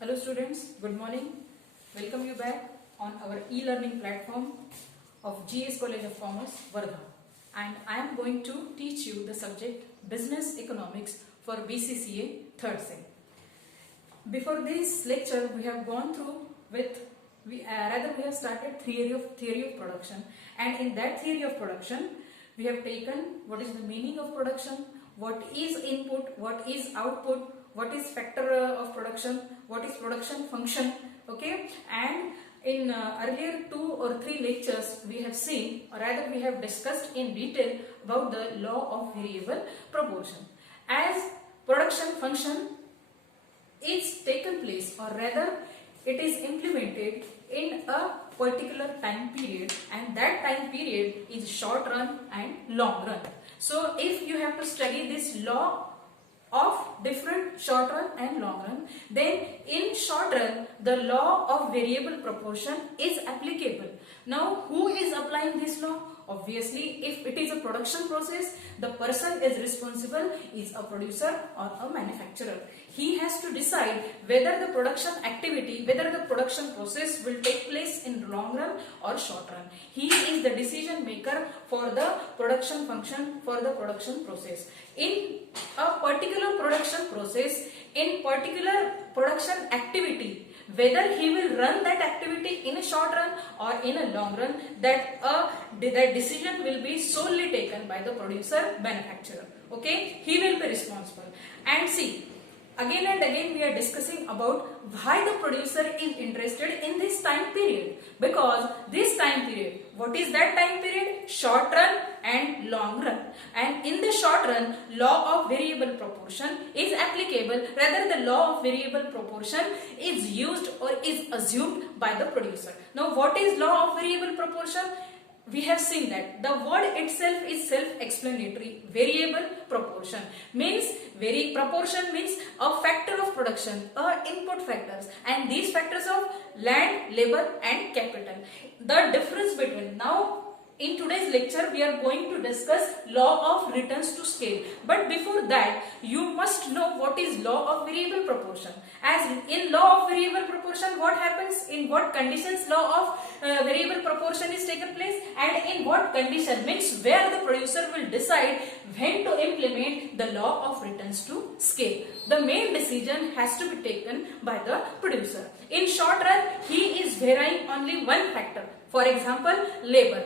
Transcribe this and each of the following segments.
Hello students, good morning. Welcome you back on our e-learning platform of GS College of Commerce, Wardha. And I am going to teach you the subject Business Economics for BCCA 3rd Sem. Before this lecture, we have gone through we have started theory of production, and in that theory of production, we have taken what is the meaning of production, what is input, what is output, what is factor of production, what is production function, okay. And in earlier 2 or 3 lectures we have seen, or rather we have discussed in detail about the law of variable proportion. As production function is taken place, or rather it is implemented in a particular time period, and that time period is short run and long run. So if you have to study this law of different short run and long run, then in short run the law of variable proportion is applicable. Now who is applying this law? Obviously, if it is a production process, the person is responsible is a producer or a manufacturer. He has to decide whether the production activity, whether the production process will take place in long run or short run. He is the decision maker for the production function, for the production process. In a particular production process, in particular production activity, whether he will run that activity in a short run or in a long run, that decision will be solely taken by the producer manufacturer. Okay, he will be responsible. And see, again and again we are discussing about why the producer is interested in this time period, because this time period, what is that time period? Short run and long run. And in the short run, law of variable proportion is applicable. Rather, the law of variable proportion is used or is assumed by the producer. Now what is law of variable proportion? We have seen that the word itself is self-explanatory. Variable proportion means proportion means a factor of production, input factors, and these factors of land, labor and capital. The difference between, now in today's lecture we are going to discuss law of returns to scale, but before that you must know what is law of variable proportion. As in law of variable proportion, what happens, in what conditions law of variable proportion is taken place, and in what condition, means where the producer will decide when to implement the law of returns to scale. The main decision has to be taken by the producer. In short run, he is varying only one factor, for example labor.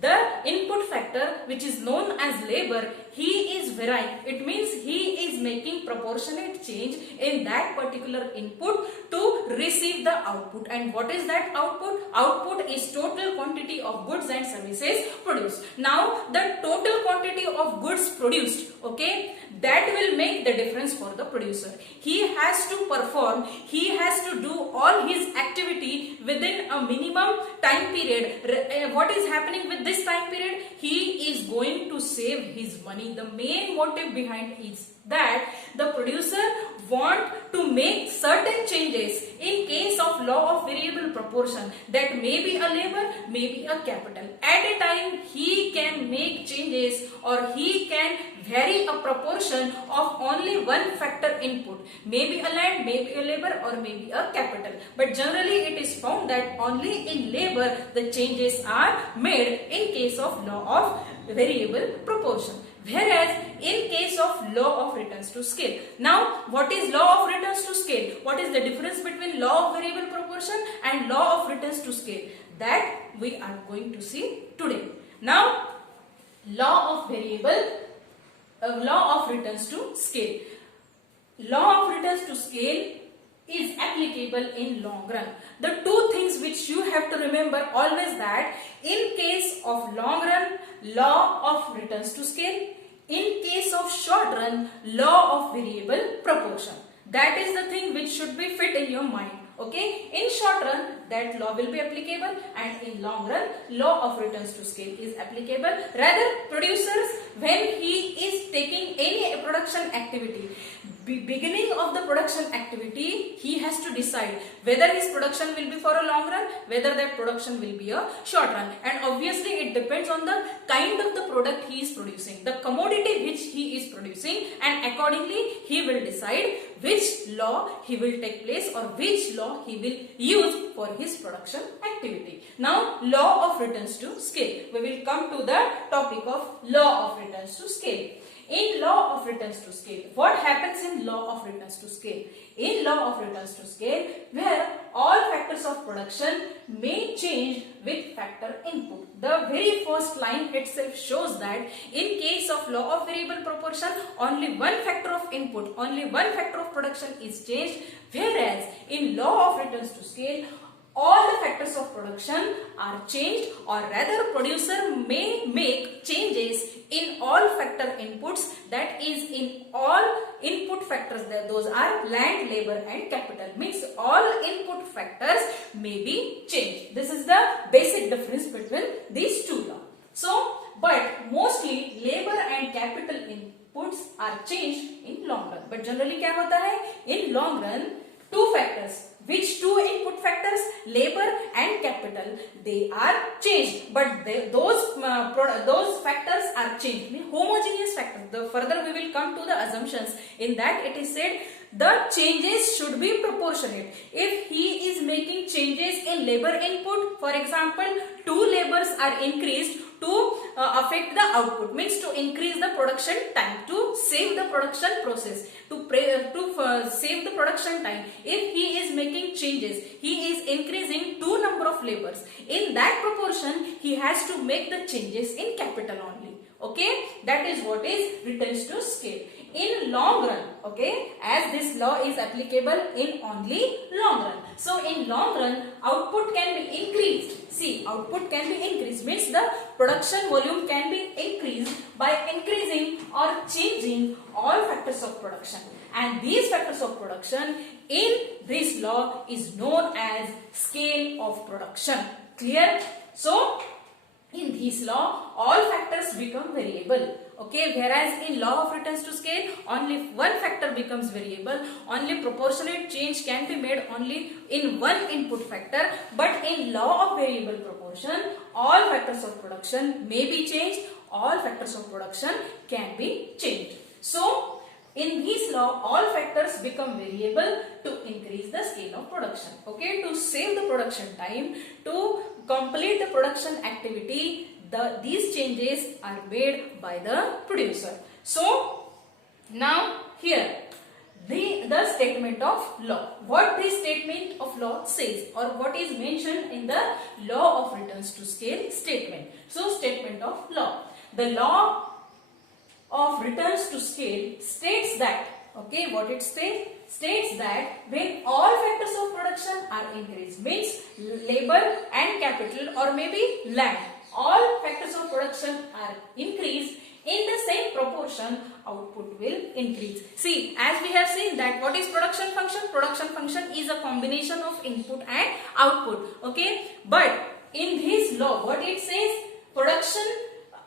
The input factor, which is known as labor, he is varying. It means he is making proportionate change in that particular input to receive the output. And what is that output? Output is total quantity of goods and services produced. Now the total quantity of goods produced, okay, that will make the difference for the producer. He has to perform, he has to do all his activity within a minimum time period. What is happening with this time period? He is going to save his money. The main motive behind is that the producer want to make certain changes in case of law of variable proportion, that may be a labor, may be a capital. At a time he can make changes, or he can vary a proportion of only one factor input, maybe a land, maybe a labor, or maybe a capital. But generally it is found that only in labor the changes are made in case of law of variable proportion. Whereas in case of law of returns to scale. Now what is law of returns to scale? What is the difference between law of variable proportion and law of returns to scale? That we are going to see today. Now law of returns to scale. Law of returns to scale is applicable in long run. The two things which you have to remember always, that in case of long run, law of returns to scale; in case of short run, law of variable proportion. That is the thing which should be fit in your mind. Okay, in short run that law will be applicable, and in long run law of returns to scale is applicable. Rather, producers, when he is taking any production activity, beginning of the production activity, he has to should decide whether his production will be for a long run, whether that production will be a short run. And obviously it depends on the kind of the product he is producing, the commodity which he is producing, and accordingly he will decide which law he will take place or which law he will use for his production activity. Now, law of returns to scale. We will come to the topic of law of returns to scale. In law of returns to scale, what happens in law of returns to scale? In law of returns to scale, where all factors of production may change with factor input. The very first line itself shows that in case of law of variable proportion, only one factor of input, only one factor of production is changed, whereas in law of returns to scale, all the factors of production are changed, or rather producer may make changes in all factor inputs, that is in all input factors, that those are land, labor and capital. Means all input factors may be changed. This is the basic difference between these two laws. So, but mostly labor and capital inputs are changed in long run. But generally क्या होता है? In long run, two factors. Which two input factors? Labor and capital. They are changed, but those factors are changed. The homogeneous factors. The further we will come to the assumptions. In that it is said the changes should be proportionate. If he is making changes in labor input, for example, 2 labors are increased to affect the output, means to increase the production time, to save the production process, to save the production time. If he is making changes, he is increasing 2 number of labors. In that proportion, he has to make the changes in capital only. Okay, that is what is returns to scale. In long run, okay, as this law is applicable in only long run. So in long run, output can be increased. See, output can be increased, means the production volume can be increased by increasing or changing all factors of production. And these factors of production in this law is known as scale of production. Clear? So, in this law, all factors become variable. Okay, whereas in law of returns to scale, only one factor becomes variable. Only proportionate change can be made only in one input factor. But in law of variable proportion, all factors of production may be changed. All factors of production can be changed. So, in this law, all factors become variable to increase the scale of production. Okay, to save the production time, to complete the production activity, these changes are made by the producer. So, now here the statement of law. What this statement of law says, or what is mentioned in the law of returns to scale statement. So, statement of law. The law of returns to scale states that, okay, what it states that when all factors of production are increased, means labor and capital or maybe land, all factors of production are increased in the same proportion, output will increase. See, as we have seen that what is production function? Production function is a combination of input and output. Okay, but in this law, what it says? Production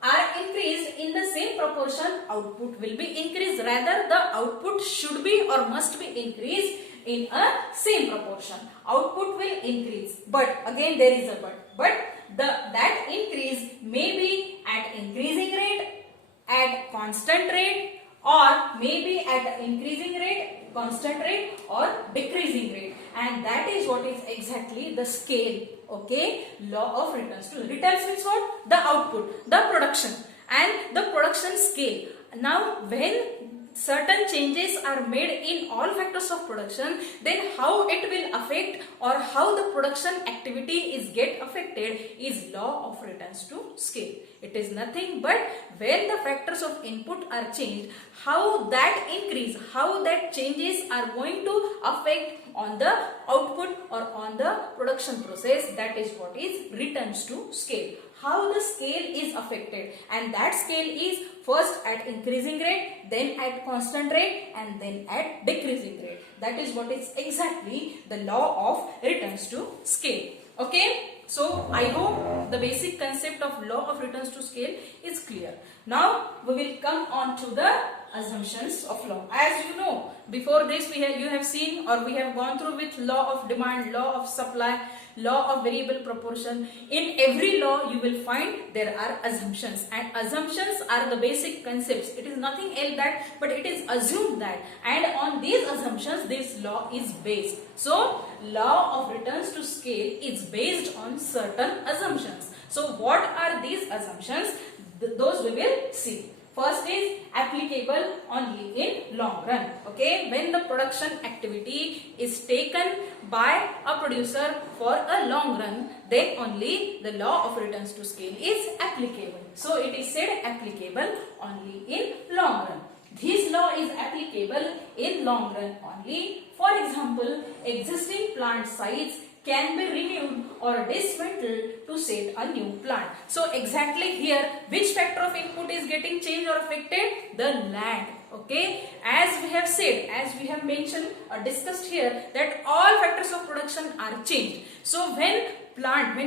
are increased in the same proportion, output will be increased. Rather, the output should be or must be increased in a same proportion. Output will increase, but again there is a but that increase may be at increasing rate, at constant rate, or maybe at increasing rate, constant rate, or decreasing rate. And that is what is exactly the scale. Okay, law of returns to returns means what? The output, the production, and the production scale. Now, when certain changes are made in all factors of production, then how it will affect or how the production activity is get affected is law of returns to scale. It is nothing but when the factors of input are changed, how that increase, how that changes are going to affect on the output or on the production process. That is what is returns to scale. How the scale is affected, and that scale is first at increasing rate, then at constant rate, and then at decreasing rate. That is what is exactly the law of returns to scale. Okay, so I hope the basic concept of law of returns to scale is clear. Now we will come on to the assumptions of law. As you know, before this you have seen or we have gone through with law of demand, law of supply, law of variable proportion. In every law you will find there are assumptions, and assumptions are the basic concepts. It is nothing else that, but it is assumed that, and on these assumptions this law is based. So law of returns to scale is based on certain assumptions. So what are these assumptions? Those we will see. First is applicable only in long run. Okay, when the production activity is taken by a producer for a long run, then only the law of returns to scale is applicable. So it is said applicable only in long run. This law is applicable in long run only. For example, existing plant sites can be renewed or dismantled to set a new plant. So exactly here, which factor of input is getting changed or affected? The land. Okay, as we have said, as we have mentioned or discussed here, that all factors of production are changed. So when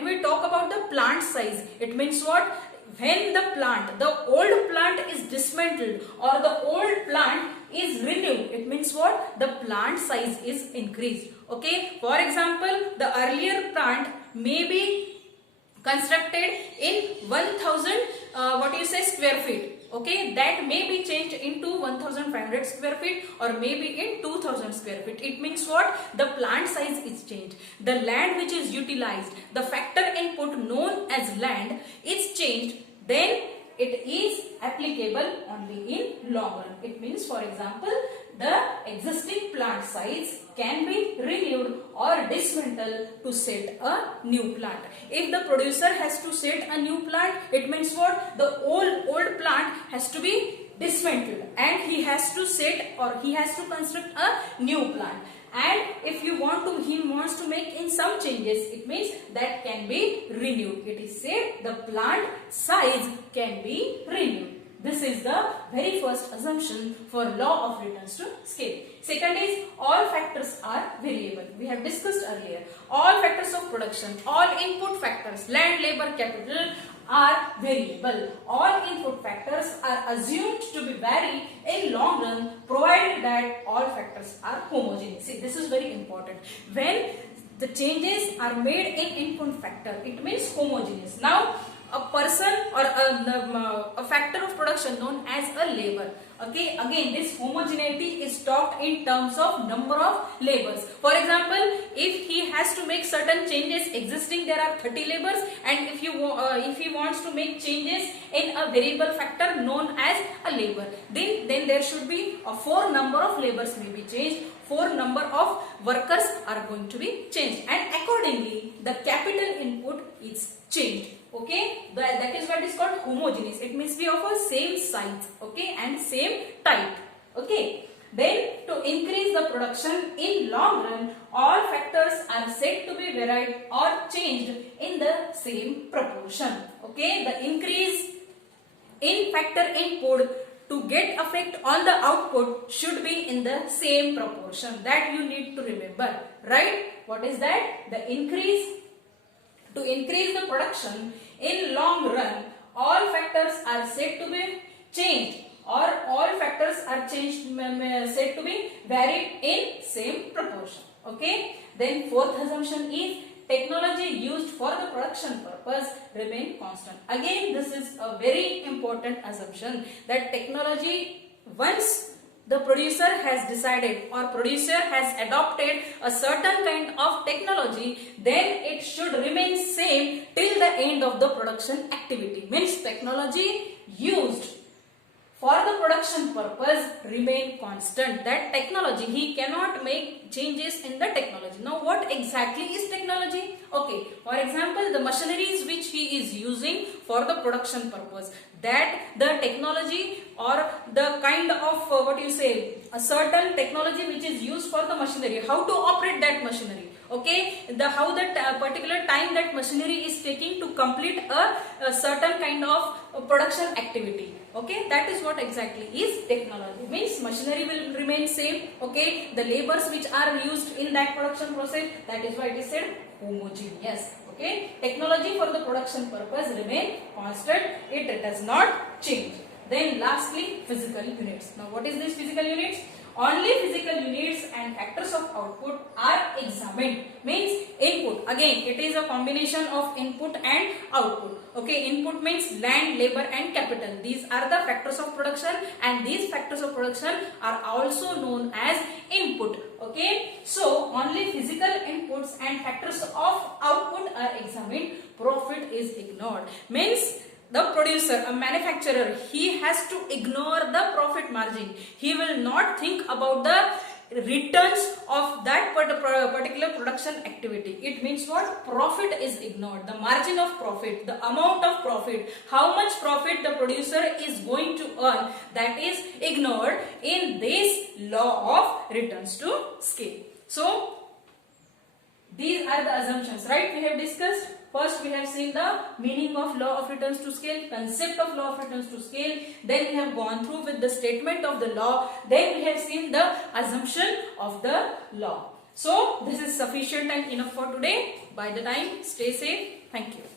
we talk about the plant size, it means what? When the old plant is dismantled or the old plant is renewed, it means what? The plant size is increased. Okay, for example, the earlier plant may be constructed in 1000 square feet. Okay, that may be changed into 1500 square feet or maybe in 2000 square feet. It means what? The plant size is changed. The land which is utilized, the factor input known as land is changed. Then it is applicable only in long run. It means, for example, the existing plant sites can be renewed or dismantled to set a new plant. If the producer has to set a new plant, it means what? The old plant has to be dismantled and he has to set or he has to construct a new plant. And if he wants to make in some changes, it means that can be renewed. It is said the plant size can be renewed. This is the very first assumption for law of returns to scale. Second is all factors are variable. We have discussed earlier. All factors of production, all input factors, land, labor, capital are variable. All input factors are assumed to be vary in long run provided that all factors are homogeneous. See, this is very important. When the changes are made in input factor, it means homogeneous. Now, a person or a factor of production known as a labor. Okay, again this homogeneity is talked in terms of number of labors. For example, if he has to make certain changes, existing there are 30 labors, and if he wants to make changes in a variable factor known as a labor, then there should be a 4 number of labors may be changed, 4 number of workers are going to be changed, and accordingly the capital input is changed. Okay, that is what is called homogeneous. It means we offer same size, okay, and same type. Okay, then to increase the production in long run, all factors are said to be varied or changed in the same proportion. Okay, the increase in factor input to get effect on the output should be in the same proportion. That you need to remember, right? What is that? To increase the production in long run, all factors are said to be changed or all factors are said to be varied in same proportion. Okay. Then fourth assumption is technology used for the production purpose remain constant. Again, this is a very important assumption that technology, once the producer has decided or producer has adopted a certain kind of technology, then it should remain same till the end of the production activity. Means technology used for the production purpose remain constant. That technology, he cannot make changes in the technology. Now what exactly is technology? Okay, for example, the machineries which he is using for the production purpose, that the technology or the kind of a certain technology which is used for the machinery, how to operate that machinery. Okay, how that particular time that machinery is taking to complete a certain kind of production activity. Okay, that is what exactly is technology. Means machinery will remain same. Okay, the labors which are used in that production process, that is why it is said homogeneous. Okay, technology for the production purpose remain constant. It does not change. Then lastly, physical units. Now what is this physical units? Only physical units and factors of output are examined. Means input. Again, it is a combination of input and output. Okay, input means land, labor and capital. These are the factors of production, and these factors of production are also known as input. Okay, so only physical inputs and factors of output are examined. Profit is ignored. Means the producer, a manufacturer, he has to ignore the profit margin. He will not think about the returns of that particular production activity. It means what? Profit is ignored. The margin of profit, the amount of profit, how much profit the producer is going to earn, that is ignored in this law of returns to scale. So these are the assumptions, right? We have discussed. First, we have seen the meaning of law of returns to scale, concept of law of returns to scale. Then we have gone through with the statement of the law. Then we have seen the assumption of the law. So this is sufficient and enough for today. By the time, stay safe. Thank you.